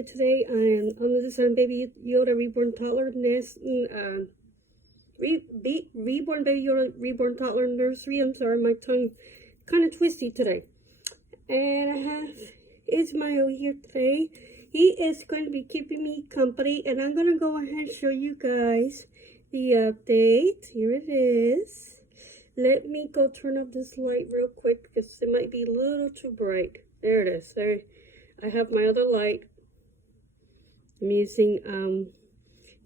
excited today. I am on the Sun Baby Yoda Reborn Toddler Reborn Baby Yoda Reborn Toddler Nursery. I'm sorry, my tongue kind of twisty today. And I have Ismail here today. He is going to be keeping me company, and I'm going to go ahead and show you guys the update. Here it is. Let me go turn up this light real quick because it might be a little too bright. There it is. There, I have my other light. I'm using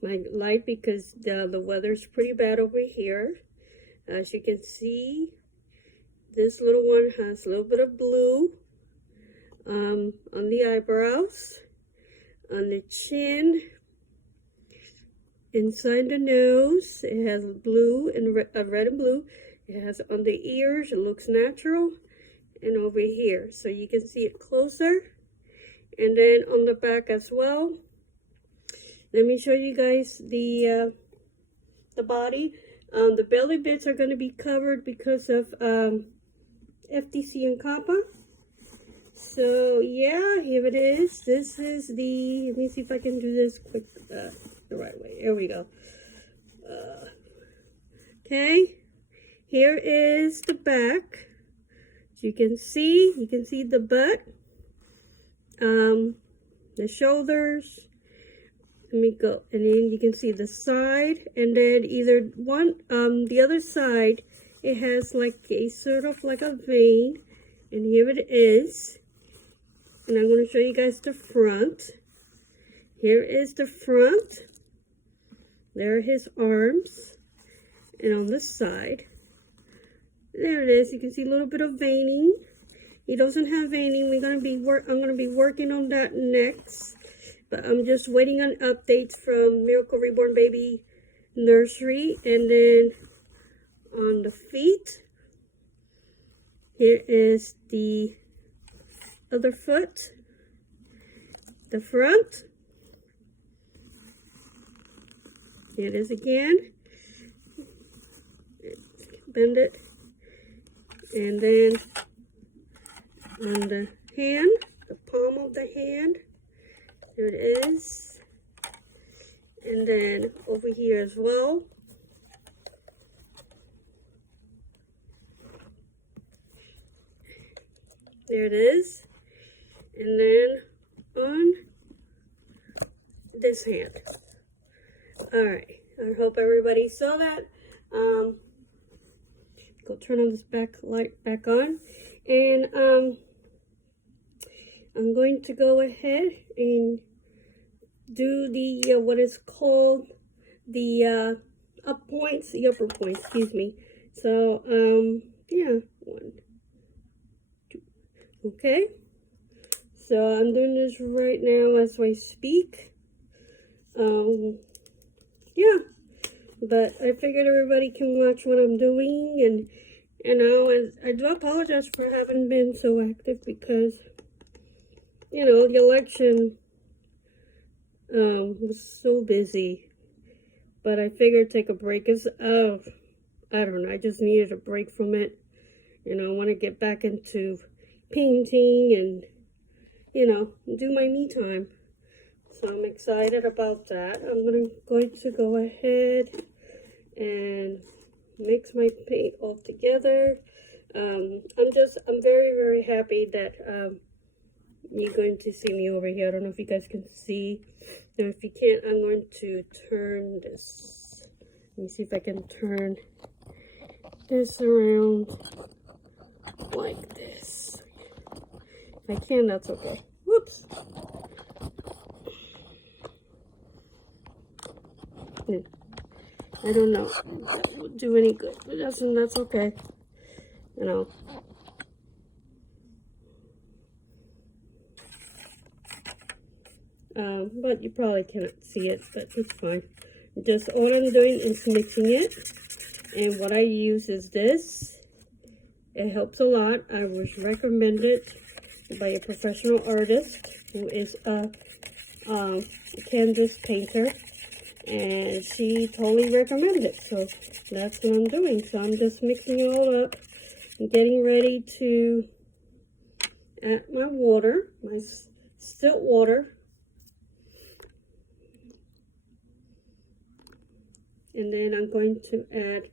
my light because the weather's pretty bad over here. As you can see, this little one has a little bit of blue on the eyebrows, on the chin, inside the nose. It has blue and red and blue. It has on the ears. It looks natural, and over here, so you can see it closer. And then on the back as well. Let me show you guys the body. The belly bits are going to be covered because of FTC and Kappa. So yeah, here it is. This is the, let me see if I can do this quick the right way. There we go. Okay, here is the back. As you can see the butt, the shoulders. Let me go, and then you can see the side, and then either one, the other side, it has like a sort of like a vein, and here it is. And I'm going to show you guys the front. Here is the front. There are his arms, and on the side, there it is. You can see a little bit of veining. He doesn't have veining. I'm going to be working on that next. But I'm just waiting on updates from Miracle Reborn Baby Nursery. And then on the feet, here is the other foot, the front. Here it is again. Bend it. And then on the hand, the palm of the hand, there it is. And then over here as well. There it is. And then on this hand. Alright. I hope everybody saw that. Go turn on this back light back on. And I'm going to go ahead and do the what is called the up points, the upper points, excuse me. So yeah, 1, 2. Okay, so I'm doing this right now as I speak. Yeah, but I figured everybody can watch what I'm doing, and you know, I do apologize for having been so active because, you know, the election was so busy. But I figured take a break. I don't know, I just needed a break from it. You know, I want to get back into painting and, you know, do my me time. So I'm excited about that. I'm going to go ahead and mix my paint all together. I'm very, very happy that you're going to see me over here. I don't know if you guys can see. Now, if you can't, I'm going to turn this. Let me see if I can turn this around like this. If I can, that's okay. Whoops. I don't know if that would do any good, but that's okay. You know. But you probably cannot see it, but it's fine. Just all I'm doing is mixing it, and what I use is this. It helps a lot. I was recommended by a professional artist who is a canvas painter, and she totally recommended it. So that's what I'm doing. So I'm just mixing it all up and getting ready to add my water, my stilt water. and then I'm going to add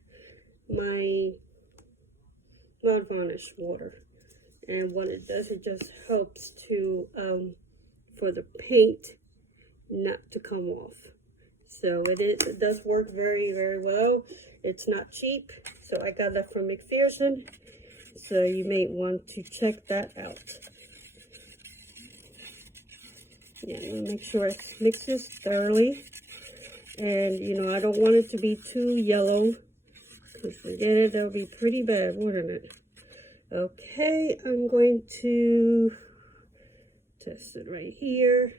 my mud varnish water. And what it does, it just helps to for the paint not to come off. So it does work very, very well. It's not cheap, so I got that from McPherson. So you may want to check that out. Yeah, make sure it mixes thoroughly. And, you know, I don't want it to be too yellow. Because forget it, that would be pretty bad, wouldn't it? Okay, I'm going to test it right here.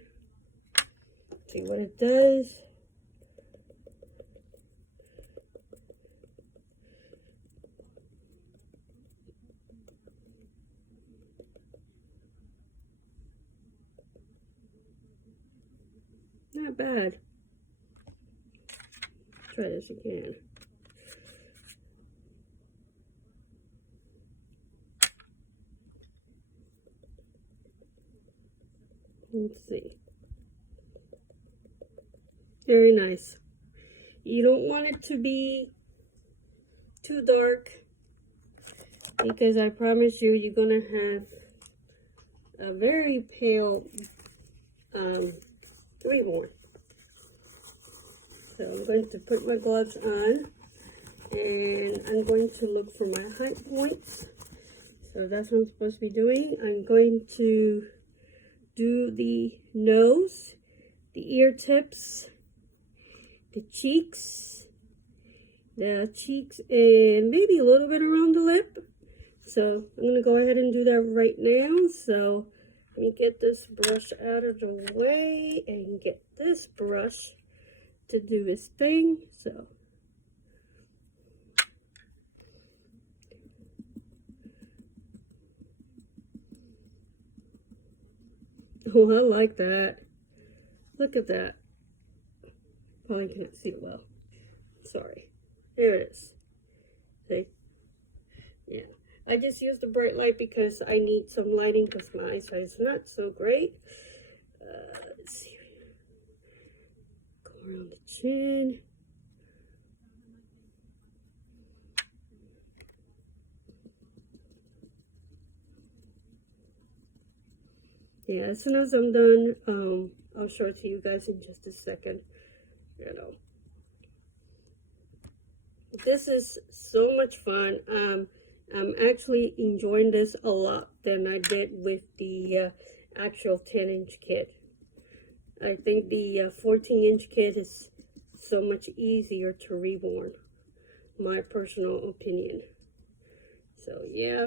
See what it does. Not bad. Try this again. Let's see. Very nice. You don't want it to be too dark, because I promise you, you're gonna have a very pale reborn. So I'm going to put my gloves on, and I'm going to look for my high points. So that's what I'm supposed to be doing. I'm going to do the nose, the ear tips, the cheeks, and maybe a little bit around the lip. So I'm going to go ahead and do that right now. So let me get this brush out of the way and get this brush to do its thing. So oh, I like that. Look at that. Probably can't see it well. Sorry. There it is. See? Yeah. I just used the bright light because I need some lighting because my eyesight is not so great. Let's see. Go around the chin. Yeah, as soon as I'm done, I'll show it to you guys in just a second. You know, this is so much fun. I'm actually enjoying this a lot than I did with the actual 10-inch kit. I think the 14-inch kit is so much easier to reborn, my personal opinion. So yeah,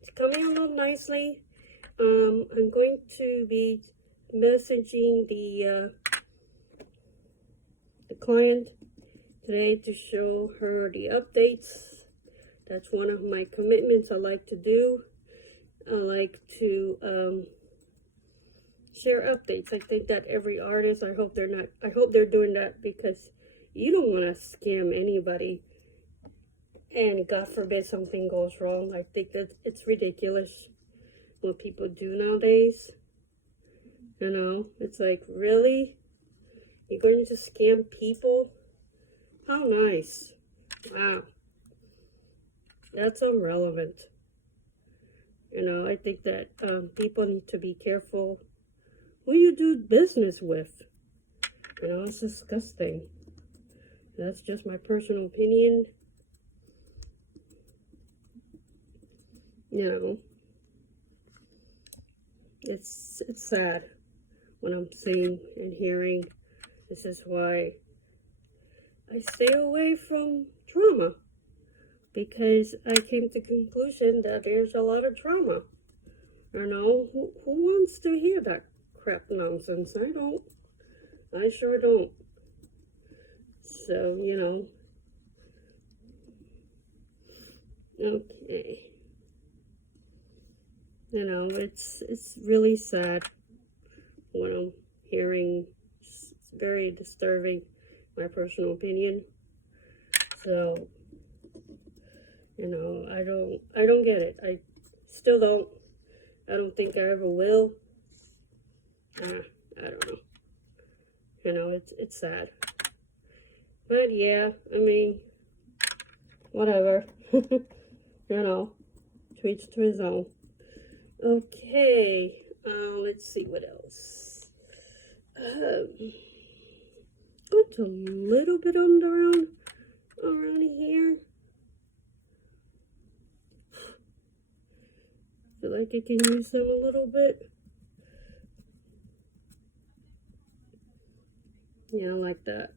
it's coming along nicely. I'm going to be messaging the client today to show her the updates. That's one of my commitments I like to do. I like to share updates. I think that every artist, I hope they're doing that, because you don't want to scam anybody and God forbid something goes wrong. I think that it's ridiculous what people do nowadays. You know, it's like, really? You're going to scam people? How nice. Wow. That's irrelevant. You know, I think that people need to be careful who you do business with. You know, it's disgusting. That's just my personal opinion. You know, it's sad when I'm seeing and hearing. This is why I stay away from drama, because I came to the conclusion that there's a lot of drama. You know, who wants to hear that crap nonsense? I don't. I sure don't. So, you know. Okay. You know, it's really sad when I'm hearing. It's very disturbing, my personal opinion. So, you know, I don't get it. I still don't. I don't think I ever will. I don't know. You know, it's sad. But yeah, I mean, whatever. You know, to each to his own. Okay, let's see what else. Put a little bit around here. Feel like I can use them a little bit. Yeah, I like that.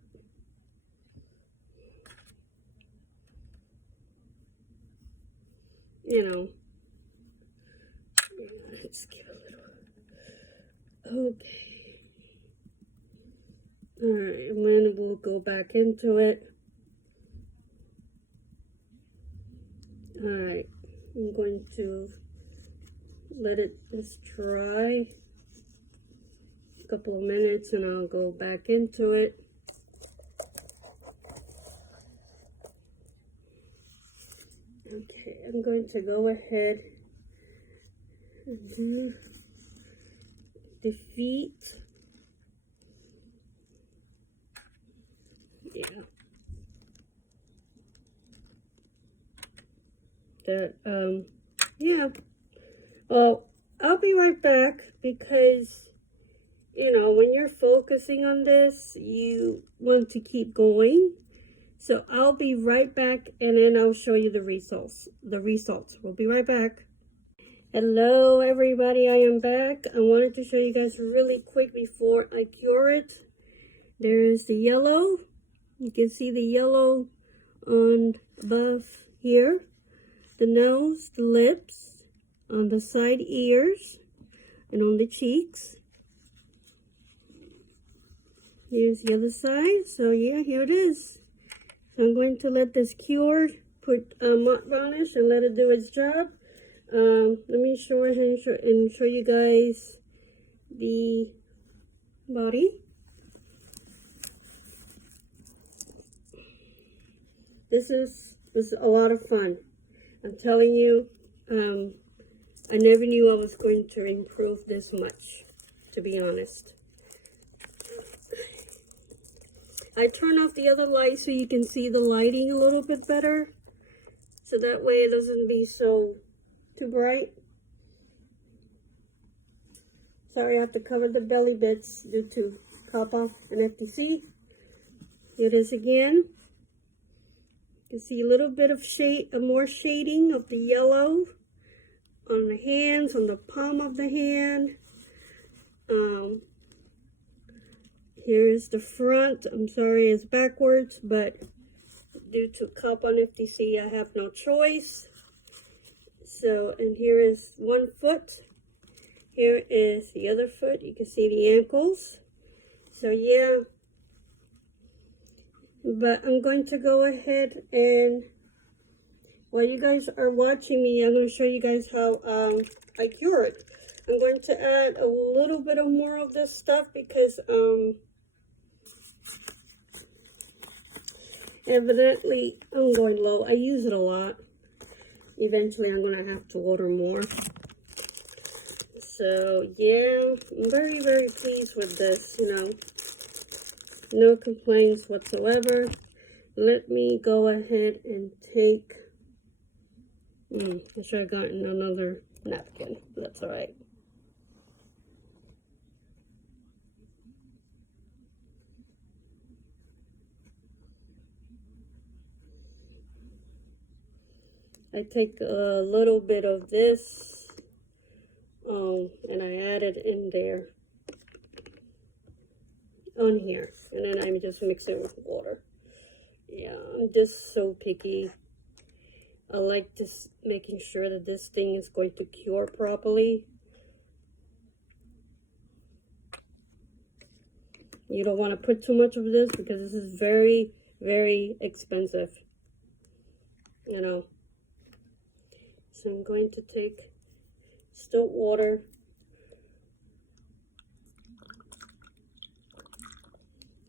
You know. Let's give a little. Okay. Alright, and then we'll go back into it. Alright, I'm going to let it just dry a couple of minutes and I'll go back into it. Okay, I'm going to go ahead and do the feet. Yeah. Yeah. Well, I'll be right back because, you know, when you're focusing on this, you want to keep going. So I'll be right back and then I'll show you the results. We'll be right back. Hello everybody, I am back. I wanted to show you guys really quick before I cure it. There is the yellow. You can see the yellow on above here. The nose, the lips, on the side ears, and on the cheeks. Here's the other side. So yeah, here it is. So I'm going to let this cure, put matte varnish and let it do its job. Let me show you guys the body. This was a lot of fun. I'm telling you, I never knew I was going to improve this much, to be honest. I turn off the other light so you can see the lighting a little bit better. So that way it doesn't be so too bright. Sorry, I have to cover the belly bits due to COPPA and FTC. Here it is again. You can see a little bit of shade, more shading of the yellow on the hands, on the palm of the hand. Here's the front. I'm sorry, it's backwards, but due to COPPA and FTC, I have no choice. So, and here is one foot. Here is the other foot. You can see the ankles. So yeah, but I'm going to go ahead and while you guys are watching me, I'm going to show you guys how I cure it. I'm going to add a little bit of more of this stuff because evidently I'm going low. I use it a lot. Eventually I'm going to have to order more. So yeah, I'm very, very pleased with this, you know. No complaints whatsoever. Let me go ahead and take, I should have gotten another napkin, but that's all right. I take a little bit of this, and I add it in there, on here, and then I just mix it with water. Yeah, I'm just so picky. I like just making sure that this thing is going to cure properly. You don't want to put too much of this because this is very, very expensive, you know. So I'm going to take still water,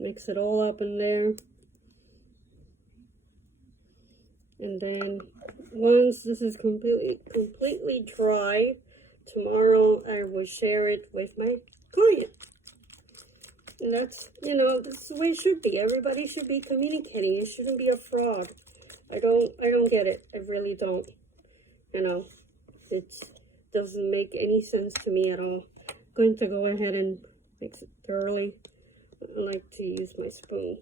mix it all up in there, and then once this is completely dry, tomorrow I will share it with my client. And that's, you know, that's the way it should be. Everybody should be communicating. It shouldn't be a fraud. I don't get it. I really don't. You know, it doesn't make any sense to me at all. I'm going to go ahead and mix it thoroughly. I like to use my spoon.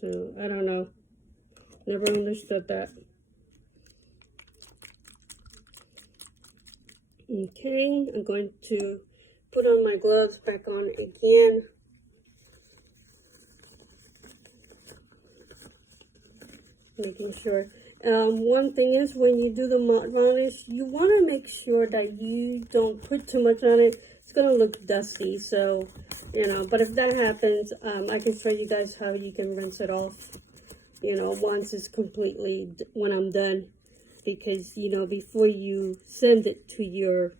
So, I don't know. Never understood that. Okay, I'm going to put on my gloves back on again. Making sure. One thing is, when you do the matte varnish, you want to make sure that you don't put too much on it. It's going to look dusty, so, you know, but if that happens, I can show you guys how you can rinse it off, you know, once it's completely, when I'm done. Because, you know, before you send it to your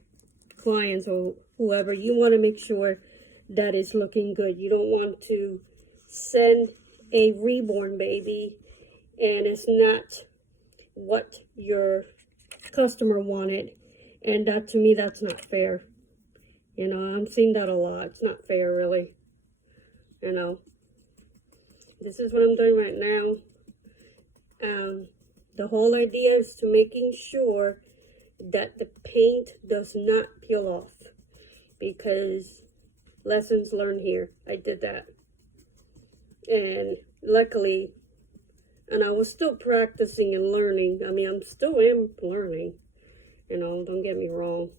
clients or whoever, you want to make sure that it's looking good. You don't want to send a reborn baby and it's not what your customer wanted. And that, to me, that's not fair. You know, I'm seeing that a lot. It's not fair, really. You know, this is what I'm doing right now. The whole idea is to making sure that the paint does not peel off, because lessons learned here. I did that. And luckily, and I was still practicing and learning. I mean, still am learning. You know, don't get me wrong.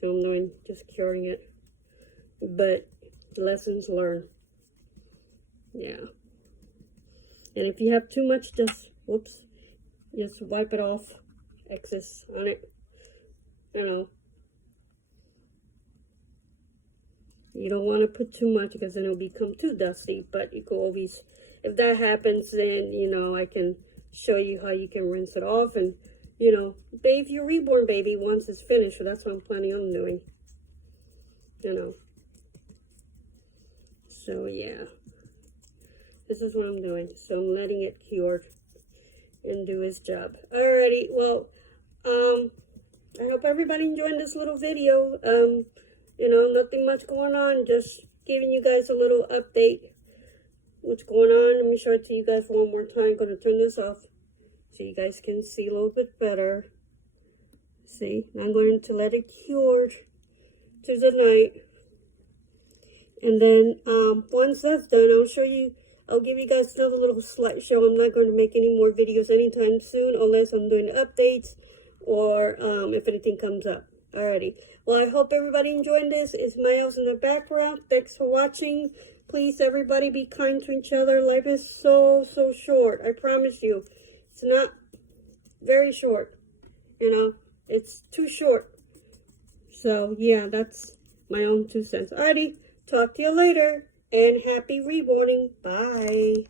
So I'm doing, just curing it. But lessons learned. Yeah. And if you have too much, just, whoops. Just wipe it off, excess on it, you know. You don't want to put too much because then it'll become too dusty, but you can always, if that happens, then, you know, I can show you how you can rinse it off and, you know, bathe your reborn baby once it's finished. So that's what I'm planning on doing, you know. So, yeah, this is what I'm doing. So I'm letting it cure and do his job. Alrighty, well, I hope everybody enjoyed this little video. You know, nothing much going on, just giving you guys a little update. What's going on? Let me show it to you guys one more time. I'm going to turn this off so you guys can see a little bit better. See, I'm going to let it cure to the night. And then, once that's done, I'll give you guys another little slideshow. I'm not going to make any more videos anytime soon unless I'm doing updates or if anything comes up. Alrighty. Well, I hope everybody enjoyed this. It's Miles in the background. Thanks for watching. Please, everybody, be kind to each other. Life is so, so short. I promise you. It's not very short. You know, it's too short. So, yeah, that's my own 2 cents. Alrighty. Talk to you later. And happy reborning. Bye.